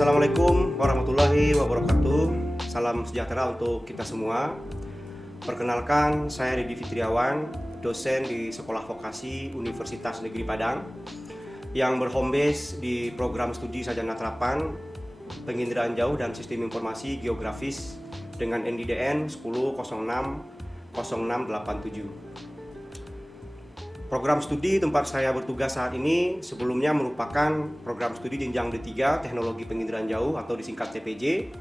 Assalamualaikum warahmatullahi wabarakatuh. Salam sejahtera untuk kita semua. Perkenalkan, saya Ridhi Fitriawan, dosen di Sekolah Vokasi Universitas Negeri Padang yang berhome base di program studi Sarjana Terapan Penginderaan Jauh dan Sistem Informasi Geografis dengan NDDN 10060687. Program studi tempat saya bertugas saat ini sebelumnya merupakan program studi jenjang D3 Teknologi Penginderaan Jauh atau disingkat TPJ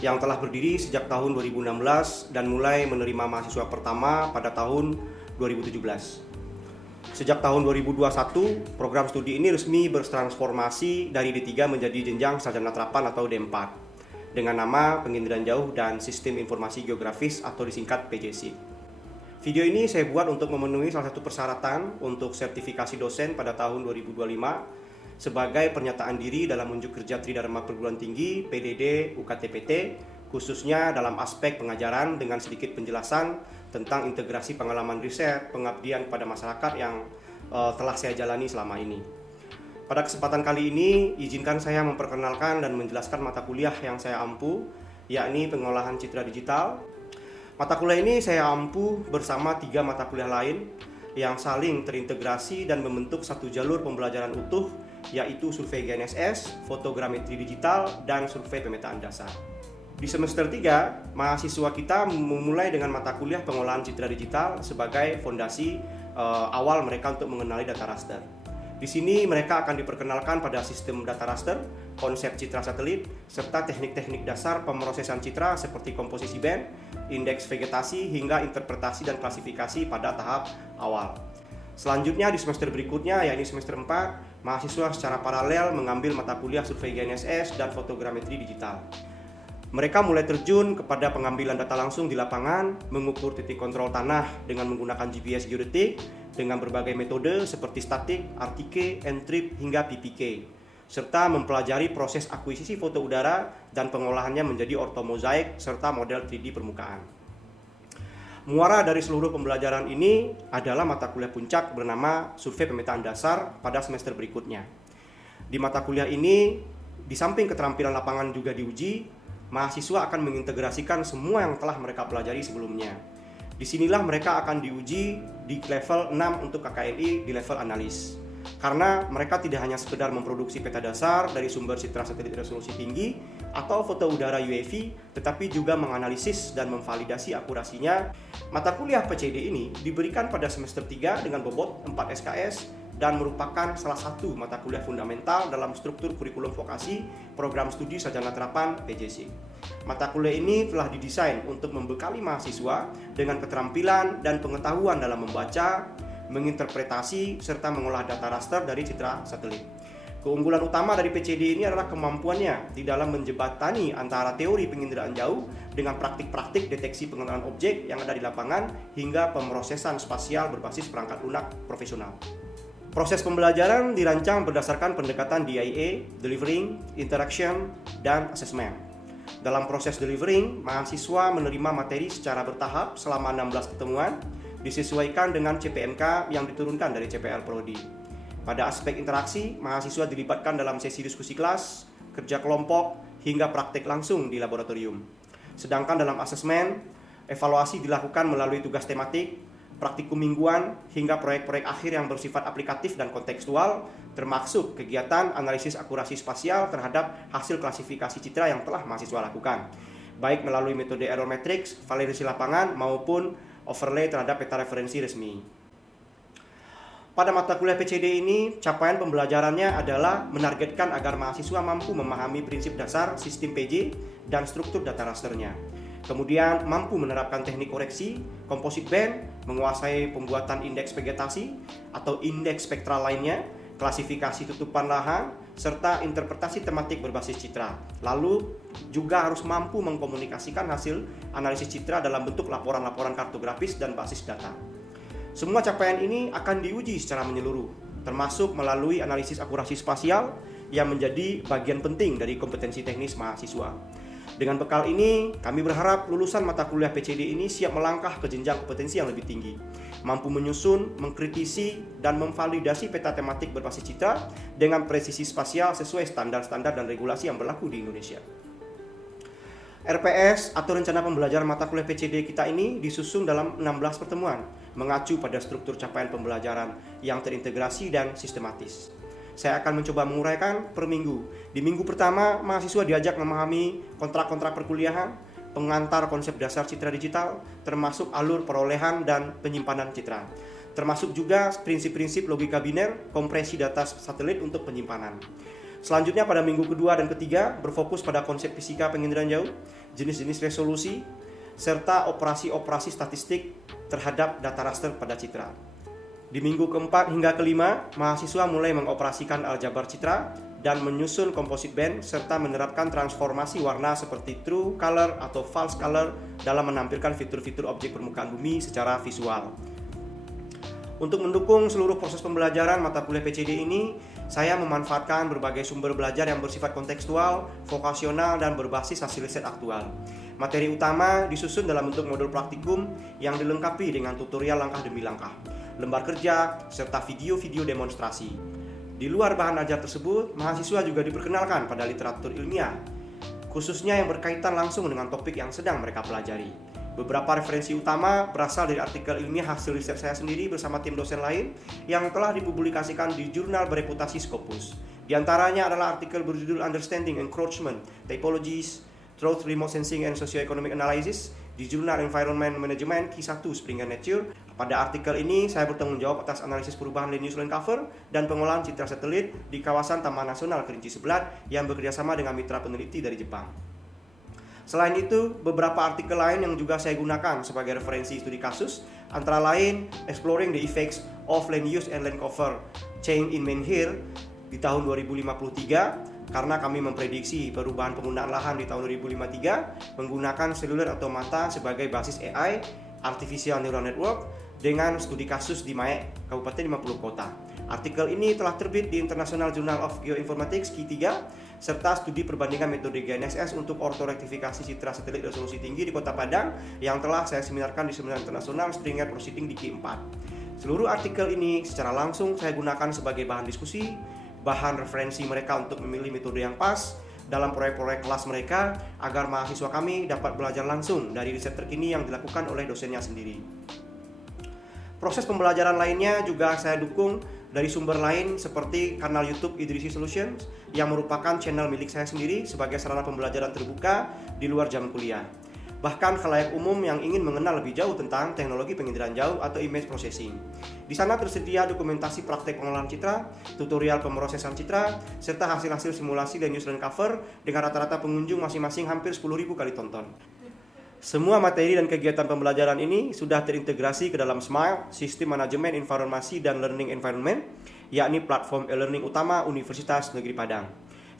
yang telah berdiri sejak tahun 2016 dan mulai menerima mahasiswa pertama pada tahun 2017. Sejak tahun 2021, program studi ini resmi bertransformasi dari D3 menjadi jenjang Sarjana Terapan atau D4 dengan nama Penginderaan Jauh dan Sistem Informasi Geografis atau disingkat PJSI. Video ini saya buat untuk memenuhi salah satu persyaratan untuk sertifikasi dosen pada tahun 2025 sebagai pernyataan diri dalam unjuk kerja Tridharma Perguruan Tinggi PDD UKTPT, khususnya dalam aspek pengajaran dengan sedikit penjelasan tentang integrasi pengalaman riset pengabdian pada masyarakat yang telah saya jalani selama ini. Pada kesempatan kali ini, izinkan saya memperkenalkan dan menjelaskan mata kuliah yang saya ampu, yakni pengolahan citra digital. Mata kuliah ini saya ampuh bersama 3 mata kuliah lain yang saling terintegrasi dan membentuk satu jalur pembelajaran utuh, yaitu survei GNSS, fotogrametri digital, dan survei pemetaan dasar. Di semester 3, mahasiswa kita memulai dengan mata kuliah pengolahan citra digital sebagai fondasi awal mereka untuk mengenali data raster. Di sini mereka akan diperkenalkan pada sistem data raster, konsep citra satelit, serta teknik-teknik dasar pemrosesan citra seperti komposisi band, indeks vegetasi, hingga interpretasi dan klasifikasi pada tahap awal. Selanjutnya di semester berikutnya, yakni semester 4, mahasiswa secara paralel mengambil mata kuliah survei GNSS dan fotogrametri digital. Mereka mulai terjun kepada pengambilan data langsung di lapangan, mengukur titik kontrol tanah dengan menggunakan GPS geodetik dengan berbagai metode seperti statik, RTK, N-trip, hingga PPK, serta mempelajari proses akuisisi foto udara dan pengolahannya menjadi ortomozaik serta model 3D permukaan. Muara dari seluruh pembelajaran ini adalah mata kuliah puncak bernama survei pemetaan dasar pada semester berikutnya. Di mata kuliah ini, di samping keterampilan lapangan juga diuji, mahasiswa akan mengintegrasikan semua yang telah mereka pelajari sebelumnya. Disinilah mereka akan diuji di level 6 untuk KKNI di level analis. Karena mereka tidak hanya sekedar memproduksi peta dasar dari sumber citra satelit resolusi tinggi atau foto udara UAV, tetapi juga menganalisis dan memvalidasi akurasinya. Mata kuliah PCD ini diberikan pada semester 3 dengan bobot 4 SKS dan merupakan salah satu mata kuliah fundamental dalam struktur kurikulum vokasi program studi Sarjana Terapan PJSI. Mata kuliah ini telah didesain untuk membekali mahasiswa dengan keterampilan dan pengetahuan dalam membaca, menginterpretasi, serta mengolah data raster dari citra satelit. Keunggulan utama dari PCD ini adalah kemampuannya di dalam menjembatani antara teori penginderaan jauh dengan praktik-praktik deteksi pengenalan objek yang ada di lapangan hingga pemrosesan spasial berbasis perangkat lunak profesional. Proses pembelajaran dirancang berdasarkan pendekatan DIA, Delivering, Interaction, dan Assessment. Dalam proses delivering, mahasiswa menerima materi secara bertahap selama 16 pertemuan, disesuaikan dengan CPMK yang diturunkan dari CPL Prodi. Pada aspek interaksi, mahasiswa dilibatkan dalam sesi diskusi kelas, kerja kelompok, hingga praktek langsung di laboratorium. Sedangkan dalam asesmen, evaluasi dilakukan melalui tugas tematik, praktikum mingguan, hingga proyek-proyek akhir yang bersifat aplikatif dan kontekstual, termasuk kegiatan analisis akurasi spasial terhadap hasil klasifikasi citra yang telah mahasiswa lakukan, baik melalui metode error matrix, validasi lapangan, maupun overlay terhadap peta referensi resmi. Pada mata kuliah PCD ini, capaian pembelajarannya adalah menargetkan agar mahasiswa mampu memahami prinsip dasar sistem PJ dan struktur data rasternya. Kemudian mampu menerapkan teknik koreksi, komposit band, menguasai pembuatan indeks vegetasi atau indeks spektral lainnya, klasifikasi tutupan lahan, serta interpretasi tematik berbasis citra. Lalu juga harus mampu mengkomunikasikan hasil analisis citra dalam bentuk laporan-laporan kartografis dan basis data. Semua capaian ini akan diuji secara menyeluruh, termasuk melalui analisis akurasi spasial yang menjadi bagian penting dari kompetensi teknis mahasiswa. Dengan bekal ini, kami berharap lulusan mata kuliah PCD ini siap melangkah ke jenjang kompetensi yang lebih tinggi, mampu menyusun, mengkritisi, dan memvalidasi peta tematik berbasis citra dengan presisi spasial sesuai standar-standar dan regulasi yang berlaku di Indonesia. RPS atau rencana pembelajaran mata kuliah PCD kita ini disusun dalam 16 pertemuan, mengacu pada struktur capaian pembelajaran yang terintegrasi dan sistematis. Saya akan mencoba menguraikan per minggu. Di minggu pertama, mahasiswa diajak memahami kontrak-kontrak perkuliahan, pengantar konsep dasar citra digital, termasuk alur perolehan dan penyimpanan citra. Termasuk juga prinsip-prinsip logika biner, kompresi data satelit untuk penyimpanan. Selanjutnya pada minggu kedua dan ketiga, berfokus pada konsep fisika penginderaan jauh, jenis-jenis resolusi, serta operasi-operasi statistik terhadap data raster pada citra. Di minggu keempat hingga kelima, mahasiswa mulai mengoperasikan aljabar citra dan menyusun composite band serta menerapkan transformasi warna seperti true color atau false color dalam menampilkan fitur-fitur objek permukaan bumi secara visual. Untuk mendukung seluruh proses pembelajaran mata kuliah PCD ini, saya memanfaatkan berbagai sumber belajar yang bersifat kontekstual, vokasional, dan berbasis hasil riset aktual. Materi utama disusun dalam bentuk modul praktikum yang dilengkapi dengan tutorial langkah demi langkah, lembar kerja, serta video-video demonstrasi. Di luar bahan ajar tersebut, mahasiswa juga diperkenalkan pada literatur ilmiah, khususnya yang berkaitan langsung dengan topik yang sedang mereka pelajari. Beberapa referensi utama berasal dari artikel ilmiah hasil riset saya sendiri bersama tim dosen lain yang telah dipublikasikan di jurnal bereputasi Scopus. Di antaranya adalah artikel berjudul Understanding Encroachment, Typologies, Truth Remote Sensing and Socioeconomic Analysis di jurnal Environment Management Q1 Springer Nature. Pada artikel ini saya bertanggung jawab atas analisis perubahan land use land cover dan pengolahan citra satelit di kawasan Taman Nasional Kerinci Sebelat yang bekerjasama dengan mitra peneliti dari Jepang. Selain itu, beberapa artikel lain yang juga saya gunakan sebagai referensi studi kasus antara lain Exploring the Effects of Land Use and Land Cover Change in Menhir di tahun 2053 karena kami memprediksi perubahan penggunaan lahan di tahun 2053 menggunakan seluler automata sebagai basis AI Artificial Neural Network dengan studi kasus di MAEK Kabupaten 50 Kota. Artikel ini telah terbit di International Journal of Geoinformatics Q3 serta studi perbandingan metode GNSS untuk ortorektifikasi citra satelit resolusi tinggi di Kota Padang yang telah saya seminarkan di Seminar Internasional Springer Proceeding di Q4. Seluruh artikel ini secara langsung saya gunakan sebagai bahan diskusi, bahan referensi mereka untuk memilih metode yang pas dalam proyek-proyek kelas mereka agar mahasiswa kami dapat belajar langsung dari riset terkini yang dilakukan oleh dosennya sendiri. Proses pembelajaran lainnya juga saya dukung dari sumber lain seperti kanal YouTube Idrisi Solutions yang merupakan channel milik saya sendiri sebagai sarana pembelajaran terbuka di luar jam kuliah. Bahkan khalayak umum yang ingin mengenal lebih jauh tentang teknologi penginderaan jauh atau image processing. Di sana tersedia dokumentasi praktek pengolahan citra, tutorial pemrosesan citra, serta hasil-hasil simulasi land use land cover dengan rata-rata pengunjung masing-masing hampir 10.000 kali tonton. Semua materi dan kegiatan pembelajaran ini sudah terintegrasi ke dalam SMILE, Sistem Manajemen Informasi dan Learning Environment, yakni platform e-learning utama Universitas Negeri Padang.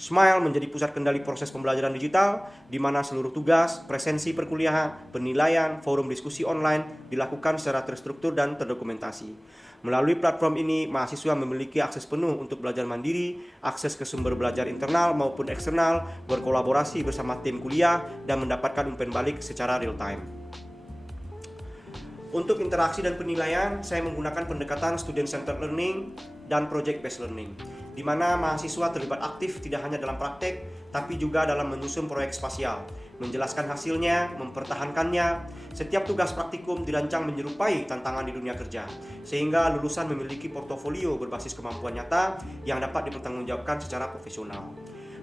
SMILE menjadi pusat kendali proses pembelajaran digital, di mana seluruh tugas, presensi perkuliahan, penilaian, forum diskusi online dilakukan secara terstruktur dan terdokumentasi. Melalui platform ini, mahasiswa memiliki akses penuh untuk belajar mandiri, akses ke sumber belajar internal maupun eksternal, berkolaborasi bersama tim kuliah, dan mendapatkan umpan balik secara real time. Untuk interaksi dan penilaian, saya menggunakan pendekatan student-centered learning dan project-based learning, di mana mahasiswa terlibat aktif tidak hanya dalam praktek, tapi juga dalam menyusun proyek spasial, menjelaskan hasilnya, mempertahankannya. Setiap tugas praktikum dirancang menyerupai tantangan di dunia kerja, sehingga lulusan memiliki portofolio berbasis kemampuan nyata yang dapat dipertanggungjawabkan secara profesional.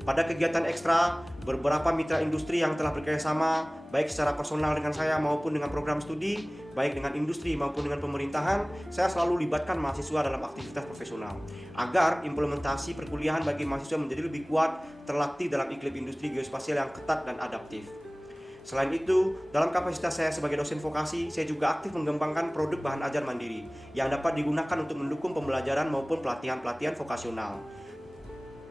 Pada kegiatan ekstra, beberapa mitra industri yang telah bekerjasama, baik secara personal dengan saya maupun dengan program studi, baik dengan industri maupun dengan pemerintahan, saya selalu libatkan mahasiswa dalam aktivitas profesional, agar implementasi perkuliahan bagi mahasiswa menjadi lebih kuat, terlatih dalam iklim industri geospasial yang ketat dan adaptif. Selain itu, dalam kapasitas saya sebagai dosen vokasi, saya juga aktif mengembangkan produk bahan ajar mandiri yang dapat digunakan untuk mendukung pembelajaran maupun pelatihan-pelatihan vokasional.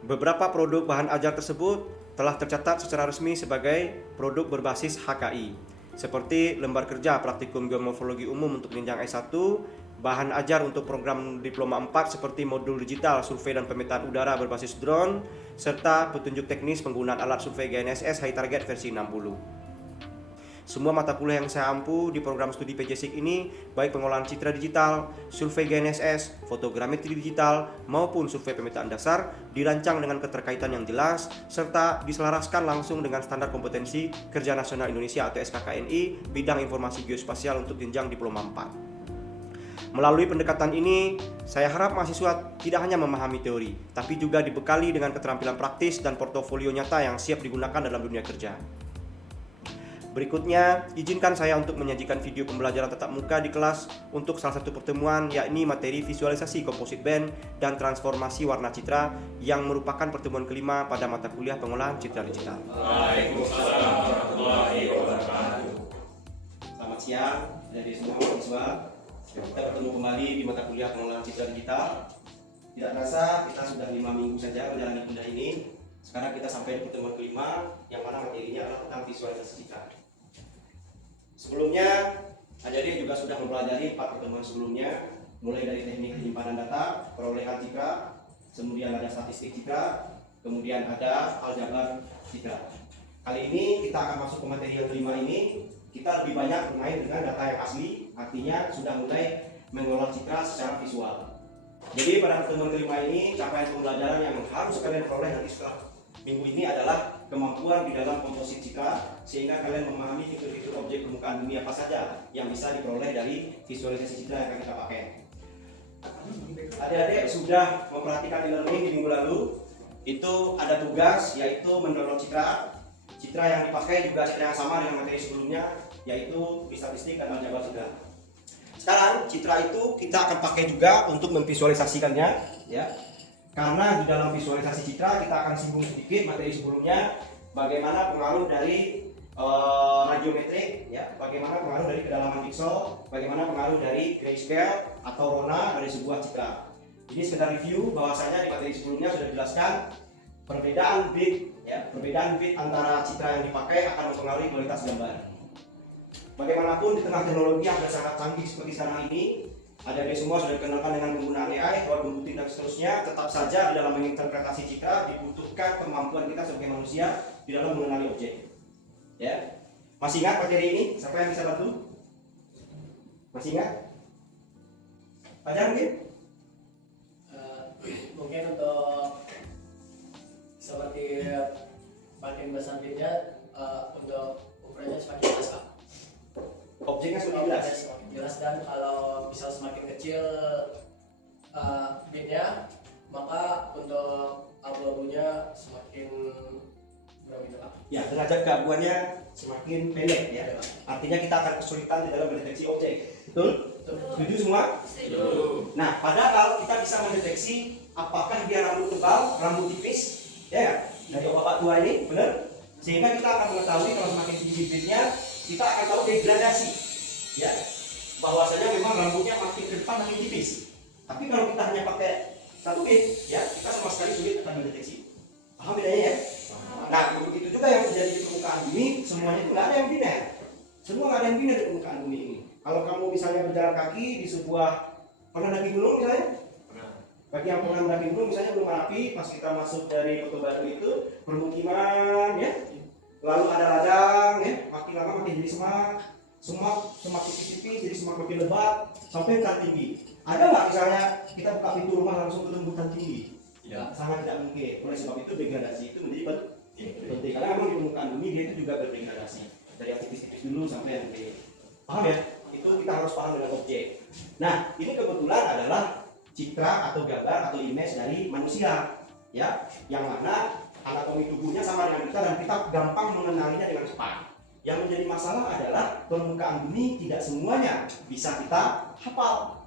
Beberapa produk bahan ajar tersebut telah tercatat secara resmi sebagai produk berbasis HKI, seperti lembar kerja praktikum geomorfologi umum untuk jenjang S1, bahan ajar untuk program Diploma 4 seperti modul digital, survei dan pemetaan udara berbasis drone, serta petunjuk teknis penggunaan alat survei GNSS High Target versi 60. Semua mata kuliah yang saya ampu di program studi PJSIK ini, baik pengolahan citra digital, survei GNSS, fotogrametri digital, maupun survei pemetaan dasar, dirancang dengan keterkaitan yang jelas, serta diselaraskan langsung dengan standar kompetensi Kerja Nasional Indonesia atau SKKNI, bidang informasi geospasial untuk jenjang Diploma 4. Melalui pendekatan ini, saya harap mahasiswa tidak hanya memahami teori, tapi juga dibekali dengan keterampilan praktis dan portofolio nyata yang siap digunakan dalam dunia kerja. Berikutnya, izinkan saya untuk menyajikan video pembelajaran tatap muka di kelas untuk salah satu pertemuan, yakni materi visualisasi composite band dan transformasi warna citra yang merupakan pertemuan kelima pada mata kuliah pengolahan citra digital. Waalaikumsalam warahmatullahi wabarakatuh. Selamat siang, dari semua mahasiswa. Kita bertemu kembali di mata kuliah pengolahan citra digital. Tidak terasa kita sudah 5 minggu saja menjalani kuliah ini. Sekarang kita sampai di pertemuan kelima, yang mana materinya adalah tentang visualisasi citra. Sebelumnya, adik-adik juga sudah mempelajari 4 pertemuan sebelumnya, mulai dari teknik penyimpanan data, perolehan citra, kemudian ada statistik citra, kemudian ada aljabar citra. Kali ini kita akan masuk ke materi yang kelima ini. Kita lebih banyak bermain dengan data yang asli, artinya sudah mulai mengolah citra secara visual. Jadi pada pertemuan kelima ini, capaian pembelajaran yang harus kalian peroleh nanti setelah minggu ini adalah kemampuan di dalam komposit citra, sehingga kalian memahami fitur-fitur objek permukaan bumi apa saja yang bisa diperoleh dari visualisasi citra yang akan kita pakai. Adik-adik sudah memperhatikan e-learning di minggu lalu. Itu ada tugas, yaitu mendownload citra. Citra yang dipakai juga citra yang sama dengan materi sebelumnya, yaitu statistik dan aljabar citra. Sekarang citra itu kita akan pakai juga untuk memvisualisasikannya, ya. Karena di dalam visualisasi citra kita akan singgung sedikit materi sebelumnya, bagaimana pengaruh dari radiometrik, ya, bagaimana pengaruh dari kedalaman pixel, bagaimana pengaruh dari grayscale atau warna dari sebuah citra. Ini sekedar review bahwasanya di materi sebelumnya sudah dijelaskan perbedaan bit, ya, perbedaan bit antara citra yang dipakai akan mempengaruhi kualitas gambar. Bagaimanapun di tengah teknologi yang sudah sangat canggih seperti sekarang ini, adik-adik semua sudah dikenalkan dengan penggunaan AI, cloud computing dan seterusnya. Tetap saja di dalam menginterpretasi citra dibutuhkan kemampuan kita sebagai manusia di dalam mengenali objek. Ya, masih ingat materi ini? Siapa yang bisa bantu? Masih ingat? Fajar mungkin? Mungkin untuk seperti makin besar bitnya, untuk ukurannya semakin besar. Objeknya semakin jelas. Semakin jelas, dan kalau misal semakin kecil bitnya, maka untuk abu-abunya semakin berapa? Ya, derajat keabuannya semakin pendek, ya. Artinya kita akan kesulitan di dalam mendeteksi objek. Betul? Setuju semua? Setuju. Nah, padahal kita bisa mendeteksi apakah dia rambut tebal, rambut tipis, ya, dari bapak tua ini, benar? Sehingga kita akan mengetahui kalau semakin tinggi bitnya, kita akan tahu degradasi, ya, bahwasanya memang rambutnya makin ke depan makin tipis. Tapi kalau kita hanya pakai 1 bit, ya, kita sama sekali sulit akan mendeteksi. Paham bedanya, ya? Nah, begitu juga yang terjadi di permukaan bumi, semuanya itu nggak ada yang biner. Semua nggak ada yang biner di permukaan bumi ini. Kalau kamu misalnya berjalan kaki di sebuah, pernah daki gunung misalnya? Bagi yang pernah mendaki gunung, misalnya Gunung Merapi, pas kita masuk dari Kota Batu itu, permukiman, ya, lalu ada ladang, ya, makin lama makin jadi semak tipis-tipis, jadi semak makin lebat, sampai hutan tinggi. Ada nggak misalnya kita buka pintu rumah langsung ketemu hutan tinggi? Ya, sangat tidak mungkin. Oleh sebab itu degradasi itu menjadi penting, karena memang di permukaan bumi dia itu juga berdegradasi dari yang tipis-tipis dulu sampai yang gede. Paham ya? Itu kita harus paham dengan objek. Nah, ini kebetulan adalah citra atau gambar atau image dari manusia, ya, yang mana anatomi tubuhnya sama dengan kita dan kita gampang mengenalinya dengan cepat. Yang menjadi masalah adalah permukaan bumi tidak semuanya bisa kita hafal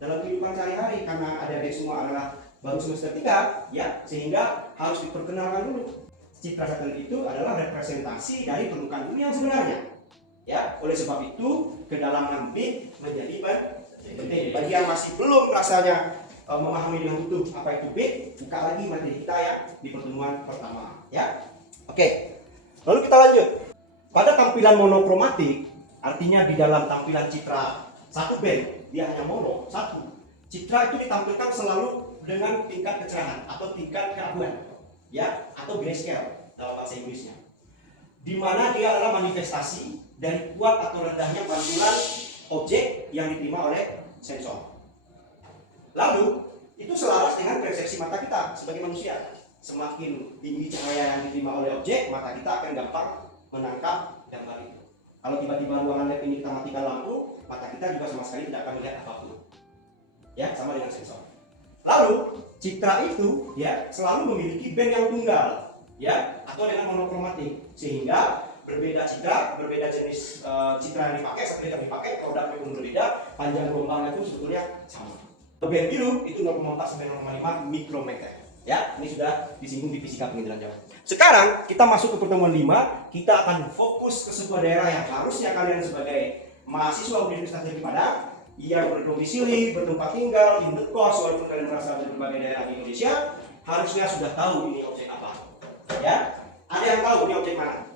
dalam kehidupan sehari-hari, karena adik-adik semua adalah baru semester 3, ya, sehingga harus diperkenalkan dulu. Citra satelit itu adalah representasi dari permukaan bumi yang sebenarnya, ya. Oleh sebab itu kedalaman bit menjadi penting. Bagi yang masih belum rasanya memahami dengan utuh apa itu bit, buka lagi materi kita ya di pertemuan pertama, ya. Oke. Lalu kita lanjut. Pada tampilan monokromatik, artinya di dalam tampilan citra 1 band dia hanya mono, satu. Citra itu ditampilkan selalu dengan tingkat kecerahan atau tingkat keaguan, ya, atau grayscale dalam bahasa Inggrisnya. Di mana dia adalah manifestasi dari kuat atau rendahnya pantulan objek yang diterima oleh sensor. Lalu itu selaras dengan persepsi mata kita sebagai manusia. Semakin tinggi cahaya yang diterima oleh objek, mata kita akan gampang menangkap gambar itu. Kalau tiba-tiba ruangan lab ini kita matikan lampu, mata kita juga sama sekali tidak akan melihat apapun. Ya, sama dengan sensor. Lalu citra itu ya selalu memiliki band yang tunggal, ya, atau dengan monokromatik, sehingga berbeda citra, berbeda jenis citra yang dipakai, satelit yang dipakai, produknya pun berbeda, panjang gelombangnya pun sebetulnya sama. Band biru itu 0,4 sampai 0,5 mikrometer. Ya, ini sudah disinggung di fisika penginderaan jauh. Sekarang kita masuk ke pertemuan 5, kita akan fokus ke sebuah daerah yang harusnya kalian sebagai mahasiswa Universitas Negeri Padang yang berdomisili, bertempat tinggal, indekos, walaupun kalian berasal dari berbagai daerah di Indonesia, harusnya sudah tahu ini objek apa. Ya, ada yang tahu ini objek mana?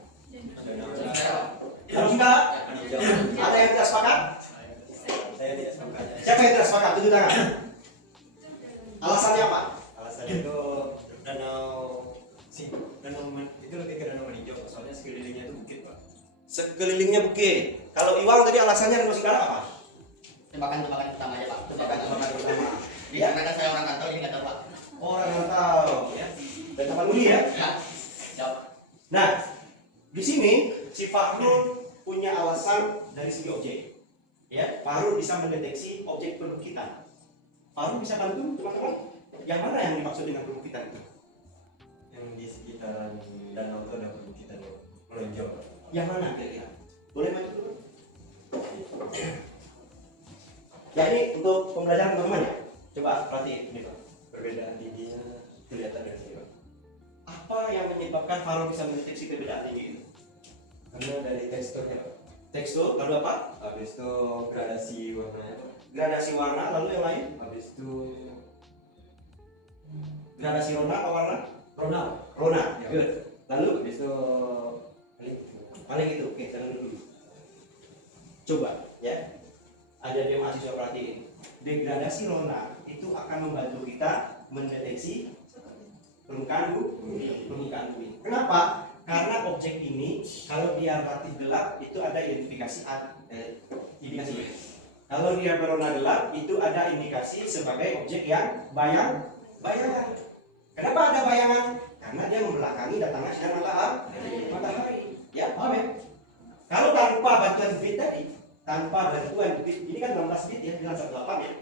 Harus enggak? Ada yang tidak sepakat? Saya tidak sepakat. Siapa yang tidak sepakat? Tunjuk tangan. Alasannya apa? Alasannya itu danau itu lebih ke danau Manijo, soalnya sekelilingnya itu bukit, Pak. Sekelilingnya bukit. Kalau Iwang tadi alasannya Danau Singkara apa? Tebakan pertama aja, Pak. Tebakan pertama. Iya, karena saya orang Kantau, ini nggak tahu, Pak. Orang yang tahu, ya. Dan teman Uli ya. Ya, jawab. Nah, di sini si Fahrul punya alasan dari segi objek. Ya, Fahrul bisa mendeteksi objek perbukitan. Fahrul bisa bantu teman-teman. Yang mana yang dimaksud dengan perbukitan itu? Yang di sekitaran danau itu ada perbukitan melonjak, Pak. Yang mana kira-kira? Boleh maju dulu? Ya, ini untuk pembelajaran teman-teman ya. Coba perhatiin ini, Pak. Perbedaan tingginya kelihatan dari sini, Pak. Apa yang menyebabkan Fahrul bisa mendeteksi perbedaan tinggi itu? Karena dari teksturnya, Pak. Tekstur, lalu apa? Habis itu gradasi warnanya, Pak. Gradasi warna, lalu yang lain? Habis itu Gradasi rona apa warna? Ronald. Rona, Ya. good. Lalu Habis itu paling itu, oke, jangan dulu. Coba, ya. Ada dia mahasiswa perhatiin. Degradasi rona itu akan membantu kita mendeteksi permukaan bumi. Kenapa? Karena objek ini kalau dia relatif gelap itu ada indikasi indikasi. Kalau dia berwarna gelap itu ada indikasi sebagai objek yang bayangan. Kenapa ada bayangan? Karena dia membelakangi datangnya sinar matahari. Ya, paham ya? Kalau tanpa bantuan bit tadi, tanpa bantuan bit, ini kan 16 bit ya, bilang 18 ya.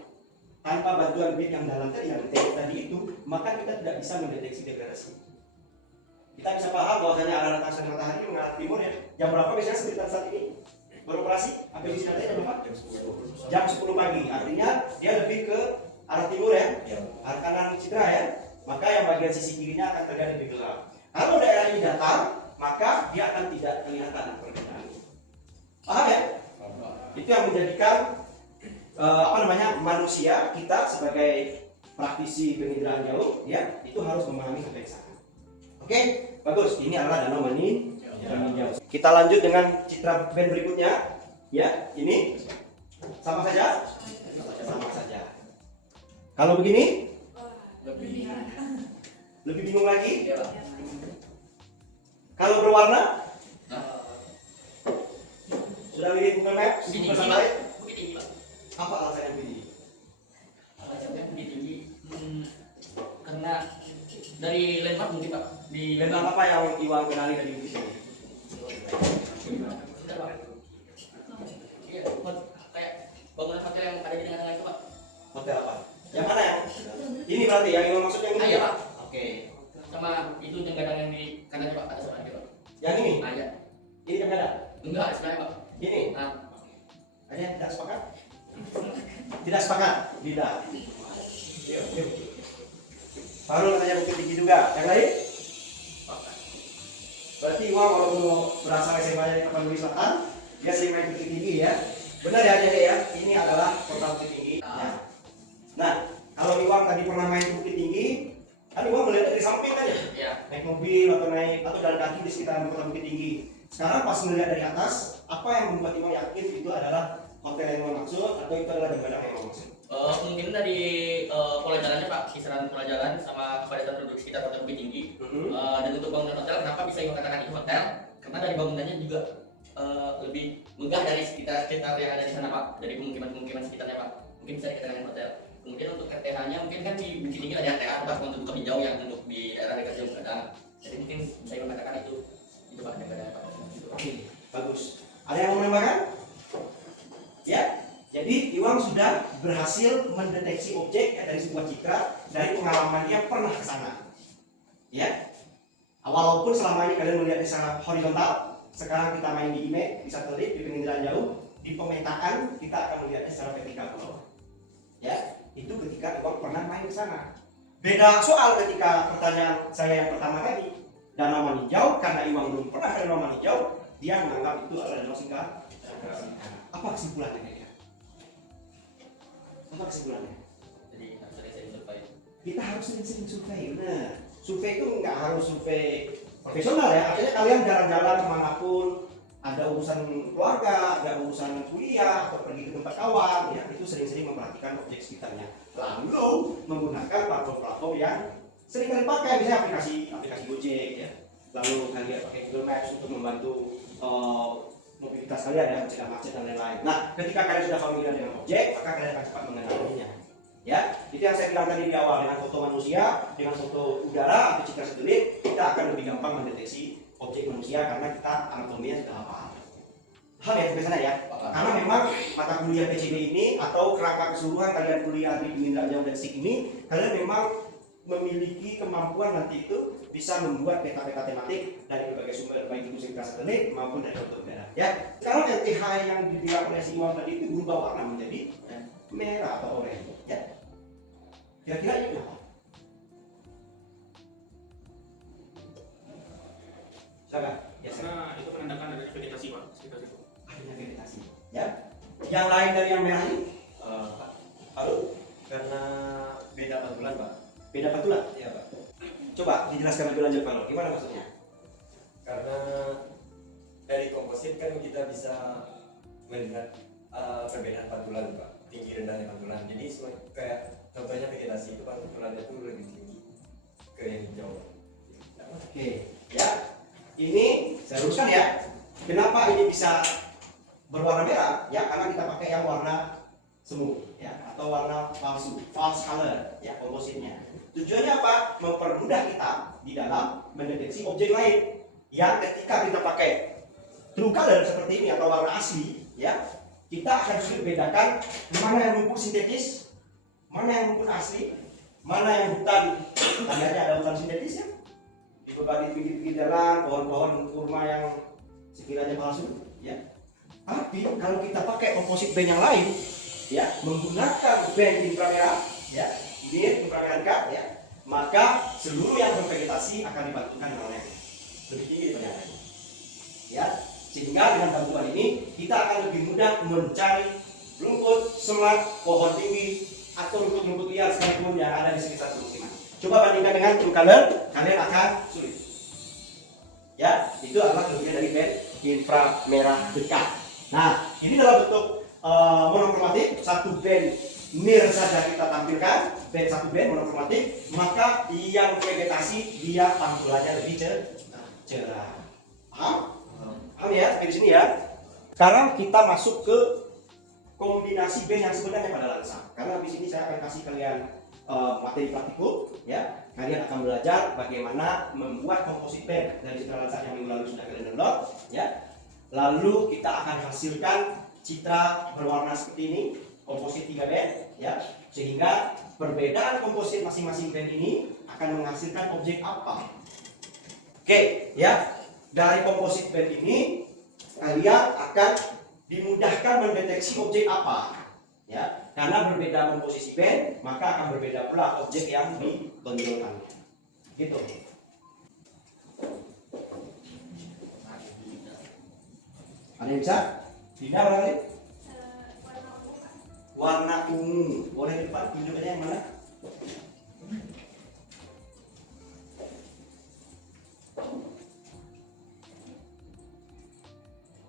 Tanpa bantuan bit yang dalam tadi, yang tadi itu, maka kita tidak bisa mendeteksi degradasi. Kita bisa paham bahwasanya arah datang sinar matahari mengarah timur ya. Jam berapa biasanya sekitar saat ini beroperasi? Sampai di sinarnya jam berapa? Jam 10 pagi. Artinya dia lebih ke arah timur ya. Arah kanan citra ya. Maka yang bagian sisi kirinya akan terlihat lebih gelap. Kalau daerah ini datar, maka dia akan tidak kelihatan perbedaan. Paham ya? Itu yang menjadikan manusia kita sebagai praktisi penginderaan jauh ya itu harus memahami sampai ke sana. Oke, bagus. Ini adalah danau Manijo. Kita lanjut dengan citra band berikutnya. Ya, ini sama saja. Sama saja. Kalau begini, lebih bingung lagi. Kalau berwarna, sudah lihat Google Maps? Bukit tinggi, Pak. Apa alasannya begini? Alasannya bukit tinggi. Karena dari landmark mungkin, Pak. Di Landmark apa yang Iwan kenali dari bukit tinggi? Sudah, Pak. Iya, kayak bangunan hotel yang ada di tengah-tengah itu, Pak. Hotel apa? Yang mana yang? Ini berarti yang Iwan maksud yang ini? Iya, Pak. Oke. Sama itu jenggadang yang di kanannya, Pak. Ada sama Pak. Yang ini? Ah, iya. Ini yang mana? Enggak, sebenarnya, Pak. Ini? Nah, Ada yang tidak sepakat? Tidak sepakat? Tidak. Baru katanya bukit tinggi juga. Yang lain? Berarti Iwan walaupun berasal SMA dari Tapanuli Selatan, dia sering main bukit tinggi ya. Benar ya adik ya? Ini adalah kota bukit tinggi. Ya. Nah, kalau Iwan tadi pernah main bukit tinggi, kan Iwan melihat dari samping kan ya? iya. Naik mobil atau jalan kaki di sekitaran kota bukit tinggi. Sekarang pas melihat dari atas, apa yang membuat Iwan yakin itu adalah hotel yang mau maksud atau itu adalah jam gadang yang mau maksud? Kemungkinan dari pola jalannya Pak, kisaran pola jalan sama kepadatan penduduk sekitar hotel lebih tinggi. Dan untuk bangunan hotel, kenapa bisa Iwan katakan itu hotel? Karena dari bangunannya juga lebih megah dari sekitar yang ada di sana Pak, dari pemukiman sekitarnya Pak. Mungkin bisa dikatakan hotel. Kemudian untuk RTH-nya mungkin kan di Bukit Tinggi ada RTH tempat untuk lebih jauh yang untuk di daerah dekat jam gadang. Jadi mungkin bisa Iwan katakan itu Pak jam gadang Pak. Oke, bagus. Ada yang mau menambahkan? Ya. Jadi Iwang sudah berhasil mendeteksi objek ya, dari sebuah citra dari pengalaman dia pernah ke sana. Ya. Walaupun selama ini kalian melihatnya secara horizontal, sekarang kita main di image, di satelit, di penginderaan jauh, di pemetaan kita akan melihatnya secara vertikal ke bawah. Ya, itu ketika Iwang pernah main ke sana. Beda soal ketika pertanyaan saya yang pertama tadi, danau meninjau, karena Iwang belum pernah ke danau meninjau, dia menganggap itu adalah danau singkat. Apa kesimpulannya? Apa kesimpulannya? Jadi harus sering survei. Kita harus sering-sering survei. Nah, survei itu nggak harus survei profesional ya. Artinya kalian jalan-jalan kemanapun, ada urusan keluarga, ada urusan kuliah, atau pergi ke tempat kawan, ya itu sering-sering memperhatikan objek sekitarnya. Lalu menggunakan platform-platform yang sering kalian pakai, misalnya aplikasi Gojek, ya. Lalu kalian pakai Google Maps untuk membantu mobilitas kalian ya, mencegah macet dan lain-lain. Nah, ketika kalian sudah familiar dengan objek, maka kalian akan cepat mengenalinya. Ya, itu yang saya bilang tadi di awal, dengan foto manusia, dengan foto udara atau citra satelit, kita akan lebih gampang mendeteksi objek manusia karena kita anatominya sudah hafal. Paham ya sampai sana ya? Karena memang mata kuliah PCB ini atau kerangka keseluruhan kalian kuliah di penginderaan jauh dan SIK ini, kalian memang memiliki kemampuan nanti itu bisa membuat peta-peta tematik dari berbagai sumber, baik itu citra satelit maupun dari foto udara. Ya, kalau LTH yang dibilang oleh si Iwan tadi itu berubah warna menjadi merah atau oranye. Ya, kira-kira ini apa? Silakan. Ya, Karena itu menandakan adanya vegetasi Pak, sekitar itu. adanya vegetasi. Ya. Yang lain dari yang merah ini? Halo? Karena beda pantulan Pak. Beda patulan. Iya Pak. Coba dijelaskan lebih lanjut Pak. Gimana maksudnya? Karena dari komposit kan kita bisa melihat perbedaan pantulan Pak, tinggi rendahnya pantulan. Jadi kayak contohnya vegetasi itu pantulannya itu lebih tinggi ke yang hijau. Oke, ya. Ini saya luruskan ya. Kenapa ini bisa berwarna merah? Ya, karena kita pakai yang warna semu, ya, atau warna palsu, false color, ya, kompositnya. Tujuannya apa? Mempermudah kita di dalam mendeteksi objek lain. Ya, ketika kita pakai true color seperti ini atau warna asli, ya, kita akan sulit bedakan mana yang rumput sintetis, mana yang rumput asli, mana yang hutan. Tadi aja ada hutan sintetis ya. Di berbagai pinggir-pinggir jalan, pohon-pohon kurma yang sekiranya palsu, ya. Tapi kalau kita pakai komposit band yang lain, ya, menggunakan band inframerah, ya, ini inframerah dekat, ya, maka seluruh yang bervegetasi akan dibantukan oleh lebih tinggi daripada yang lain, ya. Sehingga dengan bantuan ini kita akan lebih mudah mencari rumput, semak, pohon tinggi, atau rumput-rumput liar sekalipun yang ada di sekitar pemukiman. Coba bandingkan dengan true color, kalian akan sulit. Ya, itu adalah kelebihan dari band inframerah dekat. Nah, ini dalam bentuk monokromatik, satu band near saja kita tampilkan, satu band monokromatik, maka yang vegetasi dia tampilannya lebih cerah. Paham? Paham ya, sampai di sini ya. Sekarang kita masuk ke kombinasi band yang sebenarnya pada lansa. Karena di sini saya akan kasih kalian materi praktikum, ya. Kalian akan belajar bagaimana membuat komposit band dari citra lansa yang minggu lalu sudah kalian download, ya. Lalu kita akan hasilkan citra berwarna seperti ini, komposit 3 band, ya. Sehingga perbedaan komposit masing-masing band ini akan menghasilkan objek apa? Oke, ya. Dari komposit band ini kalian akan dimudahkan mendeteksi objek apa, ya. Karena berbeda komposisi band, maka akan berbeda pula objek yang ditonjolkan. Gitu. Ada yang bisa? Dina barangkali? Warna ungu. Boleh di depan tunjukkannya yang mana?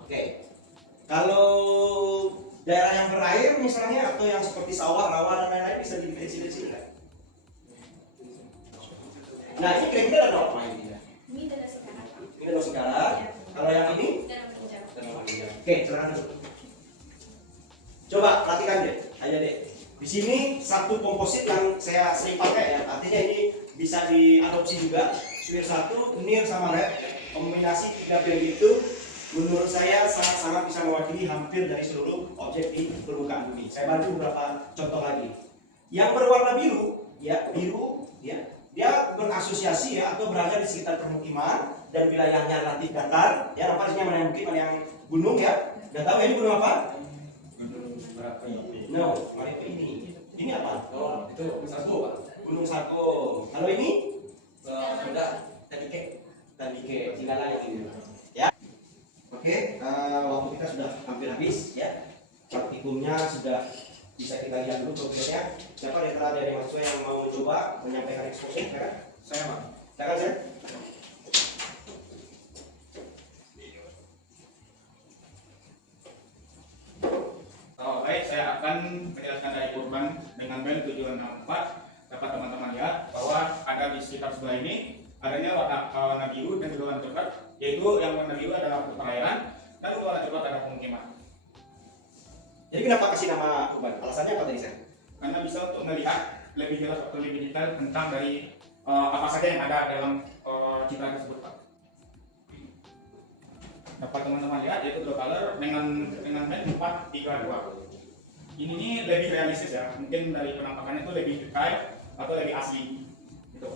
Oke. Kalau daerah misalnya atau yang seperti sawah, rawa dan lain-lain bisa diprediksi dari sini nggak? Nah ini kira-kira ada apa ini? Ini danau sekarang, Pak. Ini danau sekarang. Kalau yang ini? Danau Penjara. Danau Penjara. Oke, silakan dulu. Coba perhatikan deh, aja deh. Di sini satu komposit yang saya sering pakai ya, artinya ini bisa diadopsi juga. Suir 1, nir sama red, kombinasi 3 band itu menurut saya sangat-sangat bisa mewakili hampir dari seluruh objek di permukaan bumi. Saya bantu beberapa contoh lagi. Yang berwarna biru, ya dia berasosiasi ya atau berada di sekitar permukiman dan wilayahnya relatif datar. Ya, apa isinya mana yang bukit, mana yang gunung ya? Udah tahu ya ini gunung apa? No, Marapi ini. Ini apa? Oh, itu satu Pak. Gunung Sako. Kalau ini? Sudah Tandike. Tandike. Cilala yang ini. Ya. Oke, waktu kita sudah hampir habis ya. Praktikumnya sudah bisa kita lihat dulu progresnya. Siapa di antara dari mahasiswa yang mau mencoba menyampaikan eksposisi? Saya Pak. Silakan saya. Oh, baik, saya akan menjelaskan dari urban dengan band 764. Dapat teman-teman lihat bahwa ada di sekitar sebelah ini adanya warna biru dan juga warna coklat, yaitu yang warna biru adalah perairan dan warna coklat adalah pemukiman. Jadi kenapa kasih nama urban? Alasannya apa tadi saya? Karena bisa untuk melihat lebih jelas atau lebih detail tentang dari apa saja yang ada dalam citra tersebut, Pak. Dapat teman-teman lihat yaitu dua color dengan band 432. Ini nih lebih realistis ya, mungkin dari penampakannya itu lebih dekat atau lebih asli gitu.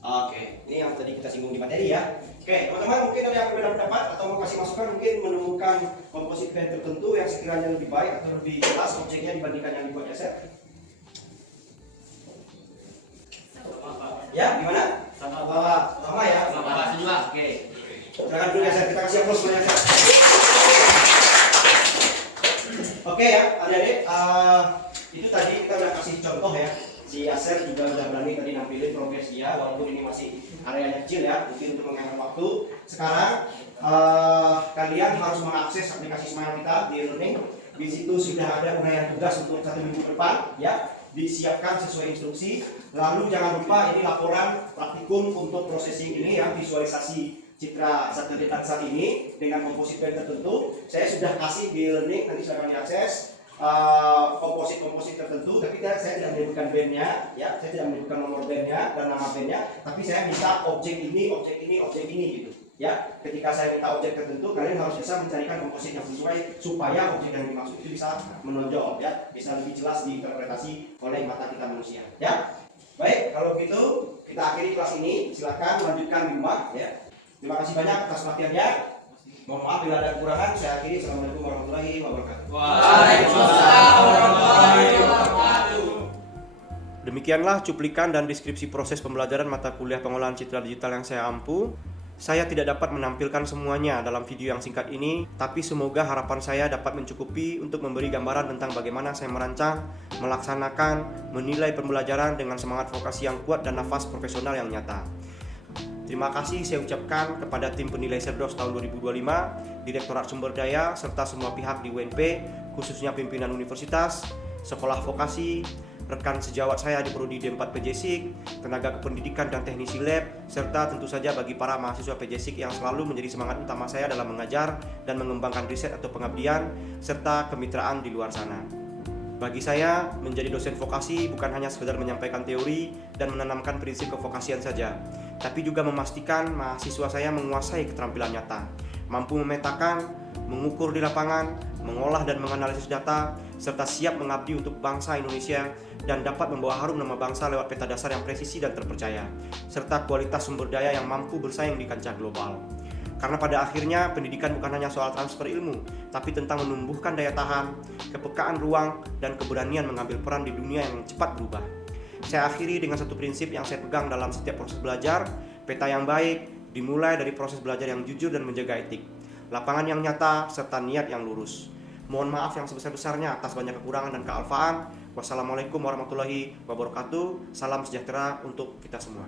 Oke, ini yang tadi kita singgung di materi ya. Oke, teman-teman mungkin ada yang berbeda pendapat atau mau kasih masukan, mungkin menemukan komposit band tertentu yang sekiranya lebih baik atau lebih jelas objeknya dibandingkan yang dibuat Yaser. Ya, gimana? Sama ya? Sama juga. Oke. Silakan dulu Yaser, kita kasih aplaus buat Yaser. Oke ya, adik-adik, itu tadi kita udah kasih contoh ya. Si Yaser juga sudah berani tadi nampilin progres dia, walaupun ini masih areanya kecil ya, mungkin untuk menghemat waktu. Sekarang kalian harus mengakses aplikasi Smile kita di e-learning. Di situ sudah ada uraian tugas untuk 1 minggu ke depan, ya, disiapkan sesuai instruksi. Lalu jangan lupa ini laporan praktikum untuk processing ini ya, visualisasi citra satelit saat ini dengan komposit band tertentu. Saya sudah kasih di e-learning, nanti silahkan diakses. Komposit tertentu, tapi saya tidak menyebutkan bandnya, ya, saya tidak menyebutkan nomor bandnya dan nama bandnya, tapi saya minta objek ini gitu, ya. Ketika saya minta objek tertentu, kalian harus bisa mencarikan komposit yang sesuai supaya objek yang dimaksud itu bisa menonjol, ya, bisa lebih jelas diinterpretasi oleh mata kita manusia, ya. Baik, kalau begitu kita akhiri kelas ini, silakan lanjutkan di rumah, ya. Terima kasih banyak atas perhatiannya. Mohon maaf bila ada kekurangan, saya akhiri. Assalamualaikum warahmatullahi wabarakatuh. Waalaikumsalam warahmatullahi wabarakatuh. Demikianlah cuplikan dan deskripsi proses pembelajaran mata kuliah pengolahan citra digital yang saya ampu. Saya tidak dapat menampilkan semuanya dalam video yang singkat ini, tapi semoga harapan saya dapat mencukupi untuk memberi gambaran tentang bagaimana saya merancang, melaksanakan, menilai pembelajaran dengan semangat vokasi yang kuat dan nafas profesional yang nyata. Terima kasih saya ucapkan kepada tim penilai Serdos tahun 2025, Direktorat Sumber Daya, serta semua pihak di UNP, khususnya pimpinan universitas, sekolah vokasi, rekan sejawat saya di Prodi D4 PJSIK, tenaga kependidikan dan teknisi lab, serta tentu saja bagi para mahasiswa PJSIK yang selalu menjadi semangat utama saya dalam mengajar dan mengembangkan riset atau pengabdian, serta kemitraan di luar sana. Bagi saya, menjadi dosen vokasi bukan hanya sekedar menyampaikan teori dan menanamkan prinsip kevokasian saja, tapi juga memastikan mahasiswa saya menguasai keterampilan nyata, mampu memetakan, mengukur di lapangan, mengolah dan menganalisis data, serta siap mengabdi untuk bangsa Indonesia dan dapat membawa harum nama bangsa lewat peta dasar yang presisi dan terpercaya, serta kualitas sumber daya yang mampu bersaing di kancah global. Karena pada akhirnya pendidikan bukan hanya soal transfer ilmu, tapi tentang menumbuhkan daya tahan, kepekaan ruang, dan keberanian mengambil peran di dunia yang cepat berubah. Saya akhiri dengan satu prinsip yang saya pegang dalam setiap proses belajar, peta yang baik, dimulai dari proses belajar yang jujur dan menjaga etik, lapangan yang nyata, serta niat yang lurus. Mohon maaf yang sebesar-besarnya atas banyak kekurangan dan kealfaan. Wassalamualaikum warahmatullahi wabarakatuh. Salam sejahtera untuk kita semua.